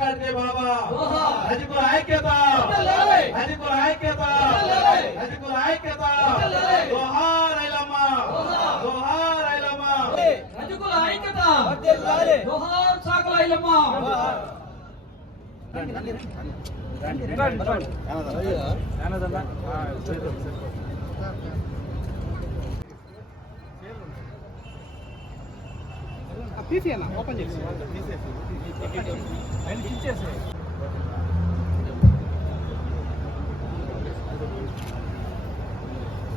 కార్కే బాబా. జోహార్. హజికుల ఐక్యత. వందలాలే. హజికుల ఐక్యత. వందలాలే. హజికుల ఐక్యత. వందలాలే. జోహార్ ఐలమ్మ జోహార్. జోహార్ ఐలమ్మ రజకుల ఐక్యత సాగల ఐలమ్మ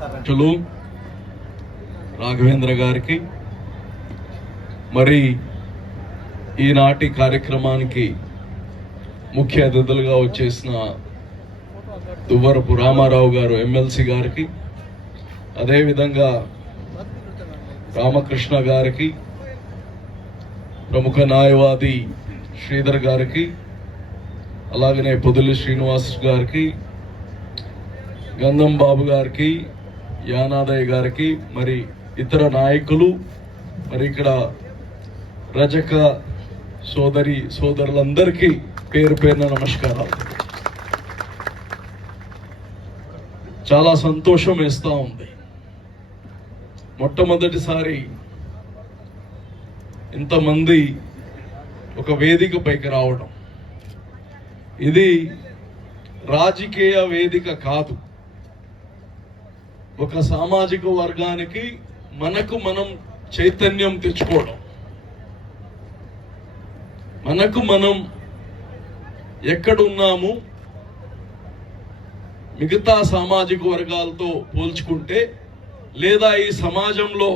అధ్యక్షులు రాఘవేంద్ర గారికి మరి ఈనాటి కార్యక్రమానికి ముఖ్య అతిథులుగా వచ్చేసిన దువ్వరపు రామారావు గారు ఎమ్మెల్సీ గారికి అదేవిధంగా రామకృష్ణ గారికి ప్రముఖ న్యాయవాది శ్రీధర్ గారికి అలాగనే పొదులు శ్రీనివాస్ గారికి గంధం బాబు గారికి యానాదయ్య గారికి మరి ఇతర నాయకులు మరి ఇక్కడ రజక సోదరి సోదరులందరికీ పేరు పేరున నమస్కారాలు. చాలా సంతోషం వేస్తూ ఉంది. మొట్టమొదటిసారి ఇంతమంది ఒక వేదిక పైకి రావడం ఇది రాజకీయ వేదిక కాదు. ఒక సామాజిక వర్గానికి మనకు మనం చైతన్యం తెచ్చుకోవడం. మనకు మనం ఎక్కడున్నాము మిగతా సామాజిక వర్గాలతో పోల్చుకుంటే లేదా ఈ సమాజంలో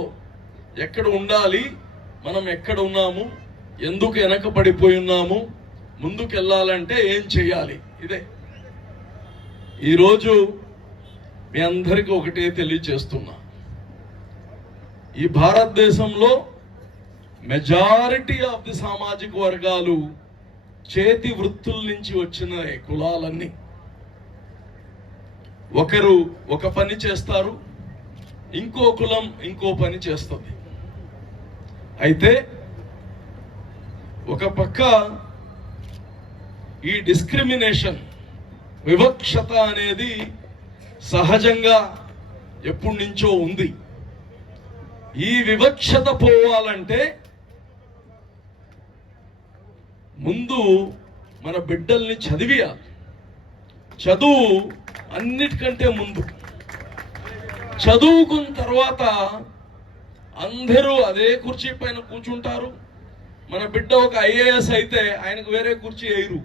ఎక్కడ ఉండాలి మనం ఎక్కడ ఉన్నాము? ఎందుకు వెనకబడిపోయి ఉన్నాము? ముందుకు వెళ్ళాలంటే ఏం చేయాలి? ఇదే. ఈరోజు మీ అందరికీ ఒకటే తెలియచేస్తున్నా ఈ భారతదేశంలో మెజారిటీ ఆఫ్ ది సామాజిక వర్గాలు చేతి వృత్తుల నుంచి వచ్చిన కులాలన్నీ. ఒకరు ఒక పని చేస్తారు ఇంకో కులం ఇంకో పని చేస్తుంది. అయితే ఒక పక్క ఈ డిస్క్రిమినేషన్ వివక్షత అనేది సహజంగా ఎప్పటి నుంచో ఉంది. ఈ వివక్షత పోవాలంటే ముందు మన బిడ్డల్ని చదివియాలి. చదువు అన్నిటికంటే ముందు. చదువుకున్న తర్వాత అందరూ అదే కుర్చీ పైన కూర్చుంటారు. మన బిడ్డ ఒక ఐఏఎస్ అయితే ఆయనకు వేరే కుర్చీ వేయరు.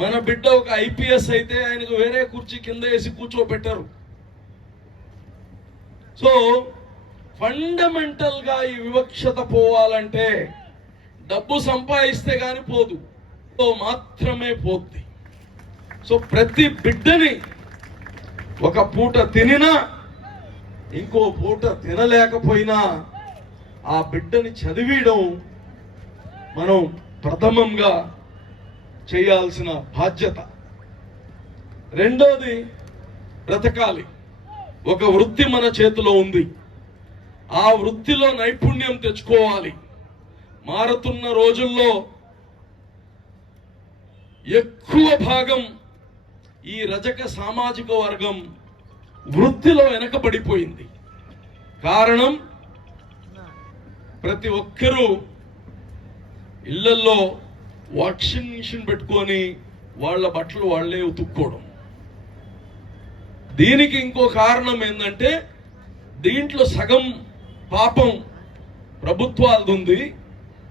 మన బిడ్డ ఒక ఐపీఎస్ అయితే ఆయనకు వేరే కుర్చీ కింద వేసి కూర్చోబెట్టరు. సో ఫండమెంటల్గా ఈ వివక్షత పోవాలంటే డబ్బు సంపాదిస్తే కానీ పోదు. తో మాత్రమే పోద్ది. సో ప్రతి బిడ్డని ఒక పూట తినినా ఇంకో పూట తినలేకపోయినా ఆ బిడ్డని చదివించడం మనం ప్రథమంగా చేయాల్సిన బాధ్యత. రెండోది బ్రతకాలి. ఒక వృత్తి మన చేతిలో ఉంది. ఆ వృత్తిలో నైపుణ్యం తెచ్చుకోవాలి. మారుతున్న రోజుల్లో ఎక్కువ భాగం ఈ రజక సామాజిక వర్గం వృత్తిలో వెనకబడిపోయింది. కారణం ప్రతి ఒక్కరూ ఇళ్ళలో వాషింగ్ మిషన్ పెట్టుకొని వాళ్ళ బట్టలు వాళ్ళే ఉతుక్కోవడం. దీనికి ఇంకో కారణం ఏంటంటే దీంట్లో సగం పాపం ప్రభుత్వాలది ఉంది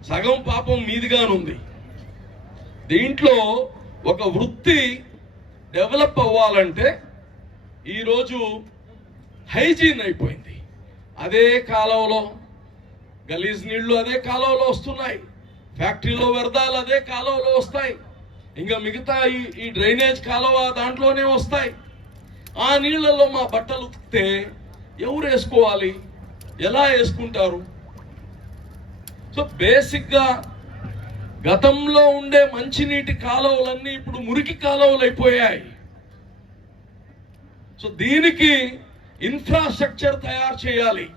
సగం పాపం మీదిగానుంది దీంట్లో ఒక వృత్తి డెవలప్ అవ్వాలంటే ఈరోజు హైజీన్ అయిపోయింది. అదే కాలువలో గలీజ్ నీళ్ళు అదే కాలువలో వస్తున్నాయి. ఫ్యాక్టరీలో వ్యర్థాలు అదే కాలువలో వస్తాయి. ఇంకా మిగతా ఈ ఈ డ్రైనేజ్ కాలువ దాంట్లోనే వస్తాయి. ఆ నీళ్ళలో మా బట్టలు ఉతికితే ఎవరు వేసుకోవాలి? ఎలా వేసుకుంటారు? సో బేసిక్గా గతంలో ఉండే మంచినీటి కాలువలన్నీ ఇప్పుడు మురికి కాలువలు అయిపోయాయి. సో దీనికి ఇన్ఫ్రాస్ట్రక్చర్ తయారు చేయాలి.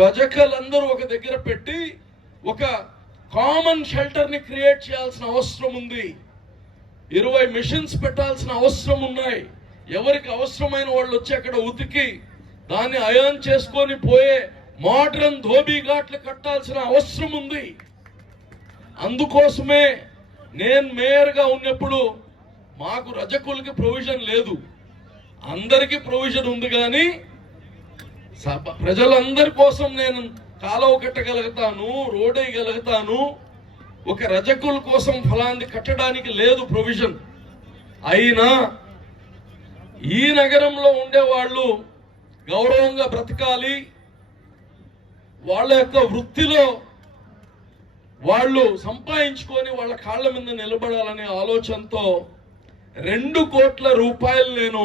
రజకలందరూ ఒక దగ్గర పెట్టి ఒక కామన్ షెల్టర్ని క్రియేట్ చేయాల్సిన అవసరం ఉంది. ఇరవై మిషన్స్ పెట్టాల్సిన అవసరం ఉన్నాయి. ఎవరికి అవసరమైన వాళ్ళు వచ్చి అక్కడ ఉతికి దాన్ని అయాన్ చేసుకొని పోయే మోడర్న్ ధోబీ ఘాట్లు కట్టాల్సిన అవసరం ఉంది. అందుకోసమే నేను మేయర్గా ఉన్నప్పుడు మాకు రజకులకి ప్రొవిజన్ లేదు. అందరికీ ప్రొవిజన్ ఉంది కానీ ప్రజలందరి కోసం నేను కాలువ కట్టగలుగుతాను రోడ్ వేయగలుగుతాను. ఒక రజకుల కోసం ఫలాంది కట్టడానికి లేదు ప్రొవిజన్ అయినా ఈ నగరంలో ఉండే వాళ్ళు గౌరవంగా బ్రతకాలి. వాళ్ళ యొక్క వృత్తిలో వాళ్ళు సంపాదించుకొని వాళ్ళ కాళ్ళ మీద నిలబడాలనే ఆలోచనతో రెండు కోట్ల రూపాయలు నేను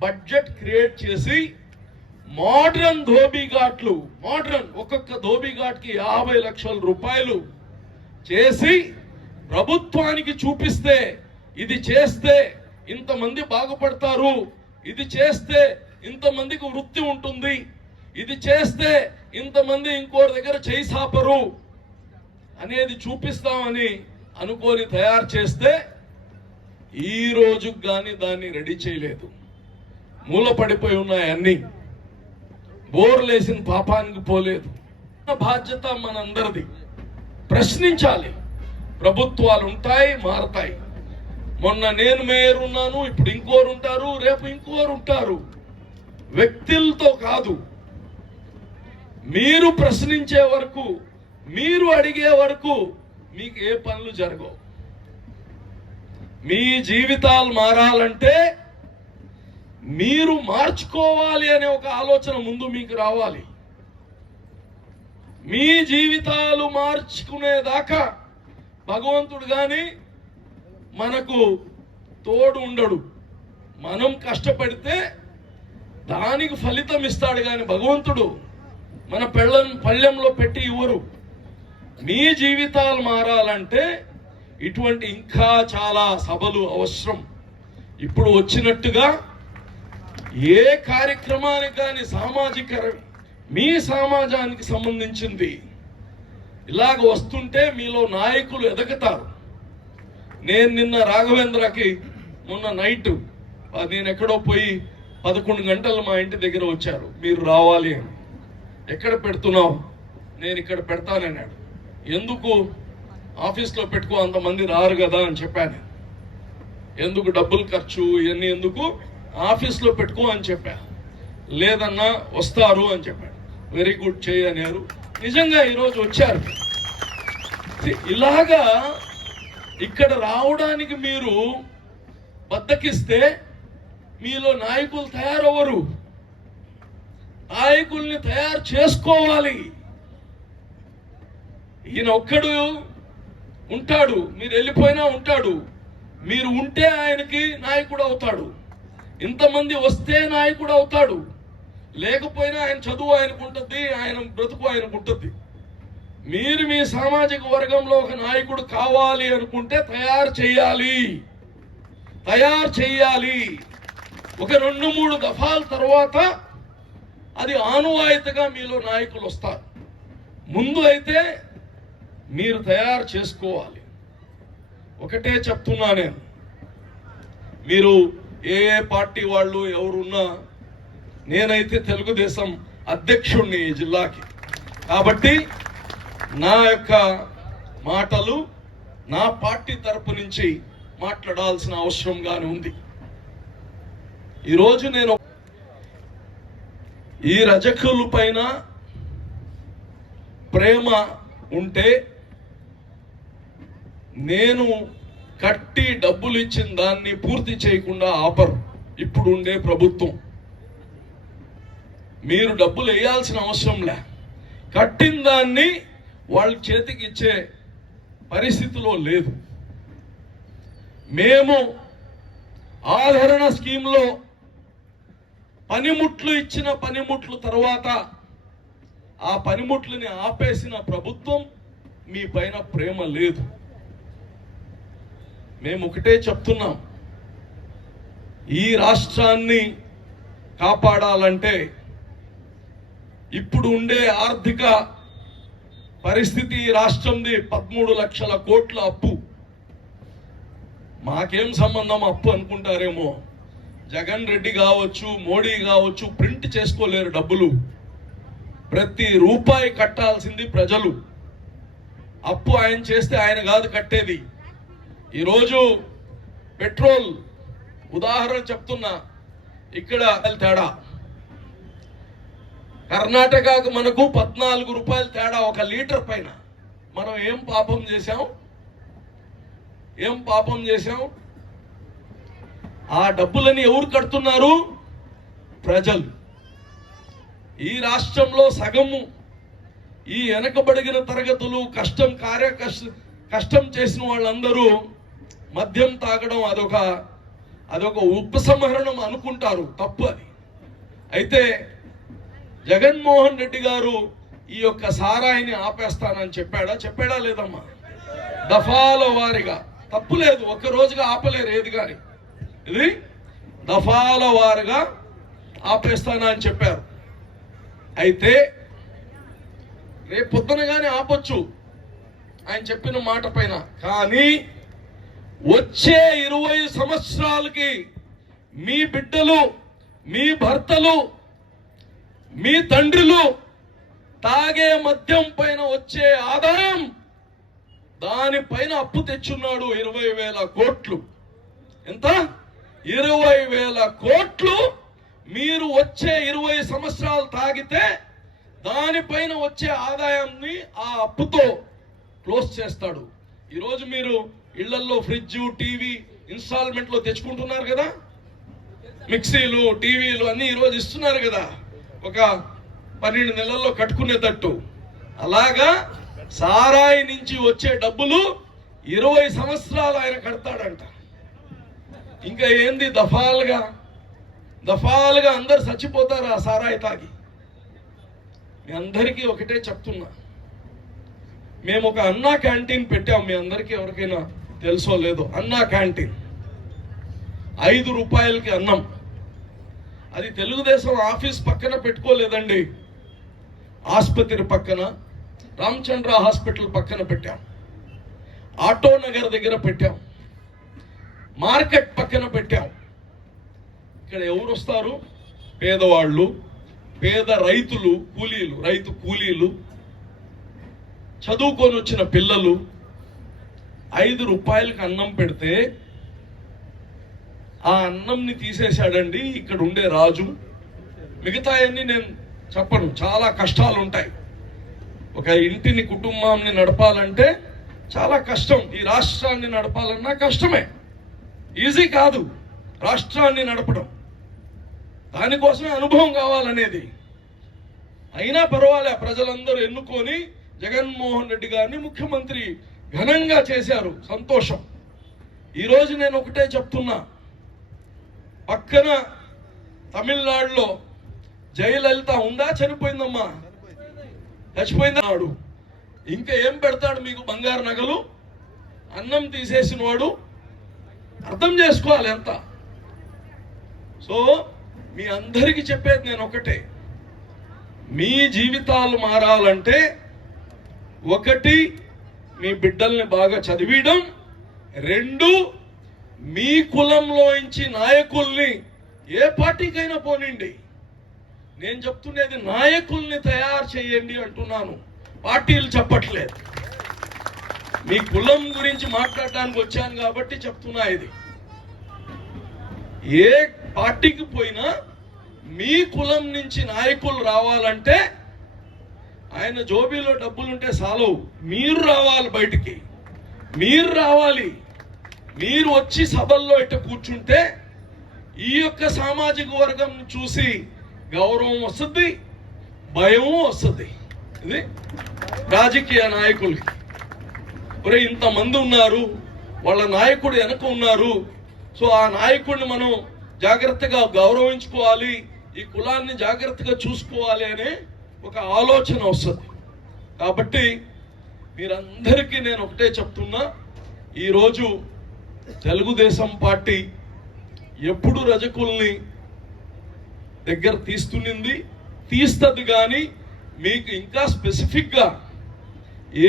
బడ్జెట్ క్రియేట్ చేసి మోడ్రన్ ధోబీ ఘాట్లు మోడ్రన్ ఒక్కొక్క ధోబీ ఘాట్కి యాభై లక్షల రూపాయలు చేసి ప్రభుత్వానికి చూపిస్తే ఇది చేస్తే ఇంతమంది బాగుపడతారు ఇది చేస్తే ఇంతమందికి వృత్తి ఉంటుంది ఇది చేస్తే ఇంతమంది ఇంకోటి దగ్గర చేయి సాపరు అనేది చూపిస్తామని అనుకొని తయారు చేస్తే ఈ రోజు కానీ దాన్ని రెడీ చేయలేదు. మూల పడిపోయి ఉన్నాయి అన్ని. బోర్లేసిన పాపానికి పోలేదు. మన బాధ్యత మనందరిది. ప్రశ్నించాలి. ప్రభుత్వాలు ఉంటాయి మారతాయి. మొన్న నేను మేయర్ ఉన్నాను ఇప్పుడు ఇంకోరు ఉంటారు రేపు ఇంకోరు ఉంటారు. వ్యక్తులతో కాదు. మీరు ప్రశ్నించే వరకు మీరు అడిగే వరకు మీకు ఏ పనులు జరగవు. మీ జీవితాలు మారాలంటే మీరు మార్చుకోవాలి అనే ఒక ఆలోచన ముందు మీకు రావాలి. మీ జీవితాలు మార్చుకునేదాకా భగవంతుడు కానీ మనకు తోడు ఉండడు. మనం కష్టపడితే దానికి ఫలితం ఇస్తాడు కానీ భగవంతుడు మన పెళ్ళం పళ్ళెంలో పెట్టి ఇవ్వరు. మీ జీవితాలు మారాలంటే ఇటువంటి ఇంకా చాలా సభలు అవసరం. ఇప్పుడు వచ్చినట్టుగా ఏ కార్యక్రమానికి కానీ సామాజిక మీ సమాజానికి సంబంధించింది ఇలాగ వస్తుంటే మీలో నాయకులు ఎదగతారు. నేను నిన్న రాఘవేంద్రకి మొన్న నైట్ నేను ఎక్కడో పోయి పదకొండు గంటలు మా ఇంటి దగ్గర వచ్చారు. మీరు రావాలి అని. ఎక్కడ పెడుతున్నావు? నేను ఇక్కడ పెడతానన్నాడు. ఎందుకు? ఆఫీస్లో పెట్టుకో అంతమంది రారు కదా అని చెప్పాను ఎందుకు డబ్బులు ఖర్చు ఇవన్నీ ఎందుకు? ఆఫీస్లో పెట్టుకో అని చెప్పా. లేదన్నా వస్తారు అని చెప్పాడు. వెరీ గుడ్ చేయి అన్నారు నిజంగా ఈరోజు వచ్చారు. ఇలాగా ఇక్కడ రావడానికి మీరు బద్దకిస్తే మీలో నాయకులు తయారవ్వరు. నాయకుల్ని తయారు చేసుకోవాలి. ఈయన ఒక్కడు ఉంటాడు మీరు వెళ్ళిపోయినా ఉంటాడు. మీరు ఉంటే ఆయనకి నాయకుడు అవుతాడు. ఇంతమంది వస్తే నాయకుడు అవుతాడు. లేకపోయినా ఆయన చదువు ఆయనకు ఉంటుంది ఆయన బ్రతుకు ఆయనకు ఉంటుంది. మీరు మీ సామాజిక వర్గంలో ఒక నాయకుడు కావాలి అనుకుంటే తయారు చేయాలి. తయారు చేయాలి. ఒక రెండు మూడు దఫాల తర్వాత అది ఆనువాయితగా మీలో నాయకులు వస్తారు. ముందు అయితే మీరు తయారు చేసుకోవాలి. ఒకటే చెప్తున్నా నేను. మీరు ఏ ఏ పార్టీ వాళ్ళు ఎవరున్నా నేనైతే తెలుగుదేశం అధ్యక్షుణ్ణి ఈ జిల్లాకి. కాబట్టి నా యొక్క మాటలు నా పార్టీ తరపు నుంచి మాట్లాడాల్సిన అవసరంగానే ఉంది. ఈరోజు నేను ఈ రజకుల పైన ప్రేమ ఉంటే నేను కట్టి డబ్బులు ఇచ్చిన దాన్ని పూర్తి చేయకుండా ఆపరు. ఇప్పుడు ఉండే ప్రభుత్వం. మీరు డబ్బులు వేయాల్సిన అవసరం లే. కట్టిన దాన్ని వాళ్ళ చేతికి ఇచ్చే పరిస్థితిలో లేదు. మేము ఆదరణ స్కీమ్లో పనిముట్లు ఇచ్చిన పనిముట్లు తర్వాత ఆ పనిముట్లని ఆపేసిన ప్రభుత్వం మీ పైన ప్రేమ లేదు. మేము ఒకటే చెప్తున్నాం. ఈ రాష్ట్రాన్ని కాపాడాలంటే ఇప్పుడు ఉండే ఆర్థిక పరిస్థితి ఈ రాష్ట్రంది పదమూడు లక్షల కోట్ల అప్పు. మాకేం సంబంధం అప్పు అనుకుంటారేమో? జగన్ రెడ్డి కావచ్చు మోడీ కావచ్చు ప్రింట్ చేసుకోలేరు డబ్బులు. ప్రతి రూపాయి కట్టాల్సింది ప్రజలు. అప్పు ఆయన చేస్తే ఆయన కాదు కట్టేది. ఈరోజు పెట్రోల్ ఉదాహరణ చెప్తున్నా. ఇక్కడ తేడా. కర్ణాటకకు మనకు పద్నాలుగు రూపాయలు తేడా ఒక లీటర్ పైన. మనం ఏం పాపం చేశాం? ఏం పాపం చేశాం? ఆ డబ్బులని ఎవరు కడుతున్నారు? ప్రజలు. ఈ రాష్ట్రంలో సగము ఈ వెనకబడిన తరగతులు కష్టం కార్య కష్టం చేసిన వాళ్ళందరూ మద్యం తాగడం అదొక అదొక ఉపసంహరణం అనుకుంటారు తప్పు అది. అయితే జగన్మోహన్ రెడ్డి గారు ఈ యొక్క సారాయిని ఆపేస్తానని చెప్పాడా? చెప్పాడా లేదమ్మా? దఫాల వారిగా. తప్పు లేదు ఒక్క రోజుగా ఆపలేరు ఏది కానీ ఇది దఫాల వారుగా ఆపేస్తానని చెప్పారు. అయితే రేపు పొద్దున కానీ ఆపొచ్చు ఆయన చెప్పిన మాట పైన. కానీ వచ్చే ఇరవై సంవత్సరాలకి మీ బిడ్డలు మీ భర్తలు మీ తండ్రులు తాగే మద్యం పైన వచ్చే ఆదాయం దానిపైన అప్పు తెచ్చున్నాడు ఇరవై వేల కోట్లు. ఎంత? ఇరవై వేల కోట్లు మీరు వచ్చే ఇరవై సంవత్సరాలు తాగితే దానిపైన వచ్చే ఆదాయాన్ని ఆ అప్పుతో క్లోజ్ చేస్తాడు. ఈరోజు మీరు ఇళ్ళల్లో ఫ్రిడ్జ్ టీవీ ఇన్స్టాల్మెంట్లో తెచ్చుకుంటున్నారు కదా? మిక్సీలు టీవీలు అన్ని ఈరోజు ఇస్తున్నారు కదా. ఒక పన్నెండు నెలల్లో కట్టుకునేటట్టు అలాగా సారాయి నుంచి వచ్చే డబ్బులు ఇరవై సంవత్సరాలు ఆయన కడతాడంట. ఇంకా ఏంది దఫాలుగా? దఫాలుగా అందరు చచ్చిపోతారు ఆ సారాయి తాగి? మీ అందరికీ ఒకటే చెప్తున్నా. మేము ఒక అన్నా క్యాంటీన్ పెట్టాం మీ అందరికీ ఎవరికైనా. తెలుసో లేదో అన్నా క్యాంటీన్. ఐదు రూపాయలకి అన్నం. అది తెలుగుదేశం ఆఫీస్ పక్కన పెట్టుకోలేదండి. ఆసుపత్రి పక్కన రామచంద్ర హాస్పిటల్ పక్కన పెట్టాం. ఆటో నగర్ దగ్గర పెట్టాం. మార్కెట్ పక్కన పెట్టాం. ఇక్కడ ఎవరు వస్తారు పేదవాళ్ళు పేద రైతులు కూలీలు రైతు కూలీలు చదువుకొని వచ్చిన పిల్లలు ఐదు రూపాయలకి అన్నం పెడితే ఆ అన్నంని తీసేశాడండి ఇక్కడ ఉండే రాజు. మిగతా అన్ని నేను చెప్పను చాలా కష్టాలు ఉంటాయి ఒక ఇంటిని కుటుంబాన్ని నడపాలంటే చాలా కష్టం. ఈ రాష్ట్రాన్ని నడపాలన్నా కష్టమే. ఈజీ కాదు రాష్ట్రాన్ని నడపడం. దానికోసమే అనుభవం కావాలనేది. అయినా పర్వాలే ప్రజలందరూ ఎన్నుకొని జగన్మోహన్ రెడ్డి గారిని ముఖ్యమంత్రి ఘనంగా చేశారు. సంతోషం. ఈరోజు నేను ఒకటే చెప్తున్నా. పక్కన తమిళనాడులో జయలలిత ఉందా? చనిపోయిందమ్మా. చచ్చిపోయిందాడు ఇంకా ఏం పెడతాడు మీకు బంగారు నగలు? అన్నం తీసేసిన వాడు అర్థం చేసుకోవాలి ఎంత సో మీ అందరికీ చెప్పేది నేను ఒకటే. మీ జీవితాలు మారాలంటే ఒకటి మీ బిడ్డల్ని బాగా చదివియడం. రెండు మీ కులంలోంచి నాయకుల్ని ఏ పార్టీకైనా పోనిండి. నేను చెప్తున్నది నాయకుల్ని తయారు చేయండి అంటున్నాను. పార్టీలు చెప్పట్లేదు. మీ కులం గురించి మాట్లాడడానికి వచ్చాను కాబట్టి చెప్తున్నా ఇది. ఏ పార్టీకి పోయినా మీ కులం నుంచి నాయకులు రావాలంటే ఆయన జోబీలో డబ్బులుంటే సాలవు మీరు రావాలి బయటికి. మీరు రావాలి. మీరు వచ్చి సభల్లో ఇట్ట కూర్చుంటే ఈ యొక్క సామాజిక వర్గం చూసి గౌరవం వస్తుంది భయం వస్తుంది. ఇది రాజకీయ నాయకులకి. ఒరే ఇంతమంది ఉన్నారు వాళ్ళ నాయకుడు వెనక ఉన్నారు. సో ఆ నాయకుడిని మనం జాగ్రత్తగా గౌరవించుకోవాలి ఈ కులాన్ని జాగ్రత్తగా చూసుకోవాలి అనే ఒక ఆలోచన వస్తుంది. కాబట్టి మీరందరికీ నేను ఒకటే చెప్తున్నా ఈరోజు తెలుగుదేశం పార్టీ ఎప్పుడు రజకుల్ని దగ్గర తీస్తున్నింది తీస్తుంది కానీ మీకు ఇంకా స్పెసిఫిక్గా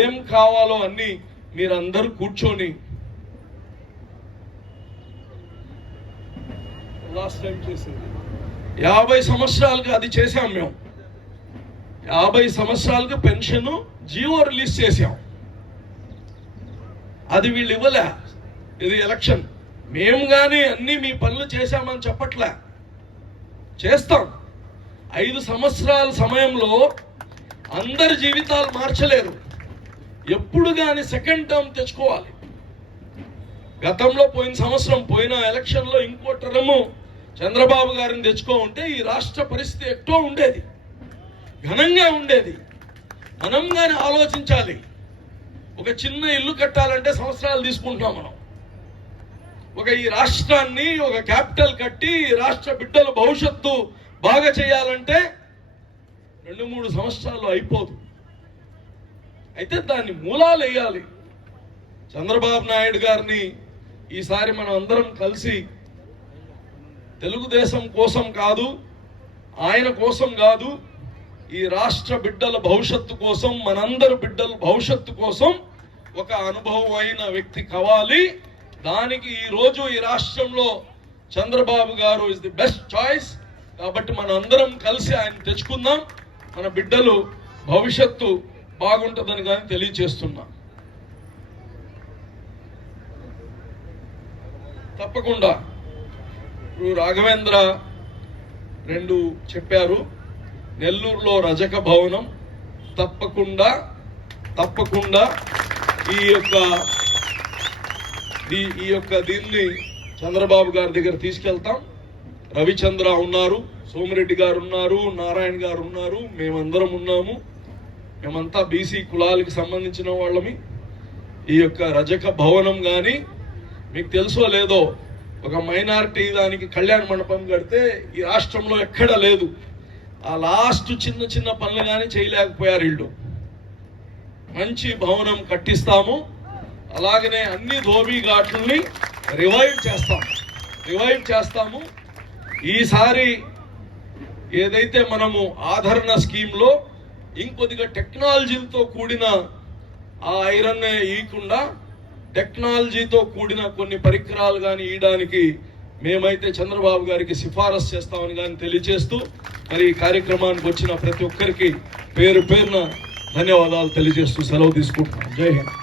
ఏం కావాలో అన్ని మీరందరూ కూర్చొని లాస్ట్ టైం చేసింది. యాభై సంవత్సరాలుగా అది చేశాం మేము. యాభై సంవత్సరాలుగా పెన్షన్ జీవో రిలీజ్ చేశాం. అది వీళ్ళు ఇవ్వలే. ఇది ఎలక్షన్. మేము కానీ అన్ని మీ పనులు చేశామని చెప్పట్లే. చేస్తాం. ఐదు సంవత్సరాల సమయంలో అందరి జీవితాలు మార్చలేరు ఎప్పుడు కానీ సెకండ్ టర్మ్ తెచ్చుకోవాలి. గతంలో పోయిన సంవత్సరం పోయిన ఎలక్షన్లో ఇంకో టర్ము చంద్రబాబు గారిని తెచ్చుకో ఉంటే ఈ రాష్ట్ర పరిస్థితి ఎట్టో ఉండేది. ఘనంగా ఉండేది. ఘనంగానే ఆలోచించాలి. ఒక చిన్న ఇల్లు కట్టాలంటే సంవత్సరాలు తీసుకుంటున్నాం మనం. ఒక ఈ రాష్ట్రాన్ని ఒక క్యాపిటల్ కట్టి ఈ రాష్ట్ర బిడ్డల భవిష్యత్తు బాగా చేయాలంటే రెండు మూడు సంవత్సరాలు అయిపోదు. అయితే దాన్ని మూలాలు వేయాలి. చంద్రబాబు నాయుడు గారిని ఈసారి మనం అందరం కలిసి తెలుగుదేశం కోసం కాదు ఆయన కోసం కాదు ఈ రాష్ట్ర బిడ్డల భవిష్యత్తు కోసం మనందరి బిడ్డల భవిష్యత్తు కోసం ఒక అనుభవం అయిన వ్యక్తి కావాలి. దానికి ఈ రోజు ఈ రాష్ట్రంలో చంద్రబాబు గారు ఇస్ ది బెస్ట్ చాయిస్ కాబట్టి మన అందరం కలిసి ఆయన తెచ్చుకుందాం. మన బిడ్డలు భవిష్యత్తు బాగుంటుందని కానీ తెలియచేస్తున్నాం. తప్పకుండా. ఇప్పుడు రాఘవేంద్ర రెండు చెప్పారు. నెల్లూరులో రజక భవనం తప్పకుండా తప్పకుండా ఈ యొక్క ఈ ఈ యొక్క దీన్ని చంద్రబాబు గారి దగ్గర తీసుకెళ్తాం. రవిచంద్ర ఉన్నారు సోమిరెడ్డి గారు ఉన్నారు నారాయణ గారు ఉన్నారు మేమందరం ఉన్నాము. మేమంతా బీసీ కులాలకు సంబంధించిన వాళ్ళమి. ఈ యొక్క రజక భవనం కానీ మీకు తెలుసో లేదో ఒక మైనారిటీ దానికి కళ్యాణ మండపం కడితే ఈ రాష్ట్రంలో ఎక్కడ లేదు. ఆ లాస్ట్ చిన్న చిన్న పనులు కానీ చేయలేకపోయారు వీళ్ళు. మంచి భవనం కట్టిస్తాము. అలాగనే అన్ని ధోబీ ఘాట్లని రివైవ్ చేస్తాము. రివైవ్ చేస్తాము. ఈసారి ఏదైతే మనము ఆదరణ స్కీమ్లో ఇంకొద్దిగా టెక్నాలజీలతో కూడిన ఆ ఐరన్ ఇయకుండా టెక్నాలజీతో కూడిన కొన్ని పరికరాలు కానీ ఇయడానికి మేమైతే చంద్రబాబు గారికి సిఫారసు చేస్తామని కానీ తెలియజేస్తూ మరి ఈ కార్యక్రమానికి వచ్చిన ప్రతి ఒక్కరికి పేరు పేరున ధన్యవాదాలు తెలియజేస్తూ సెలవు తీసుకుంటున్నాను జై హింద్.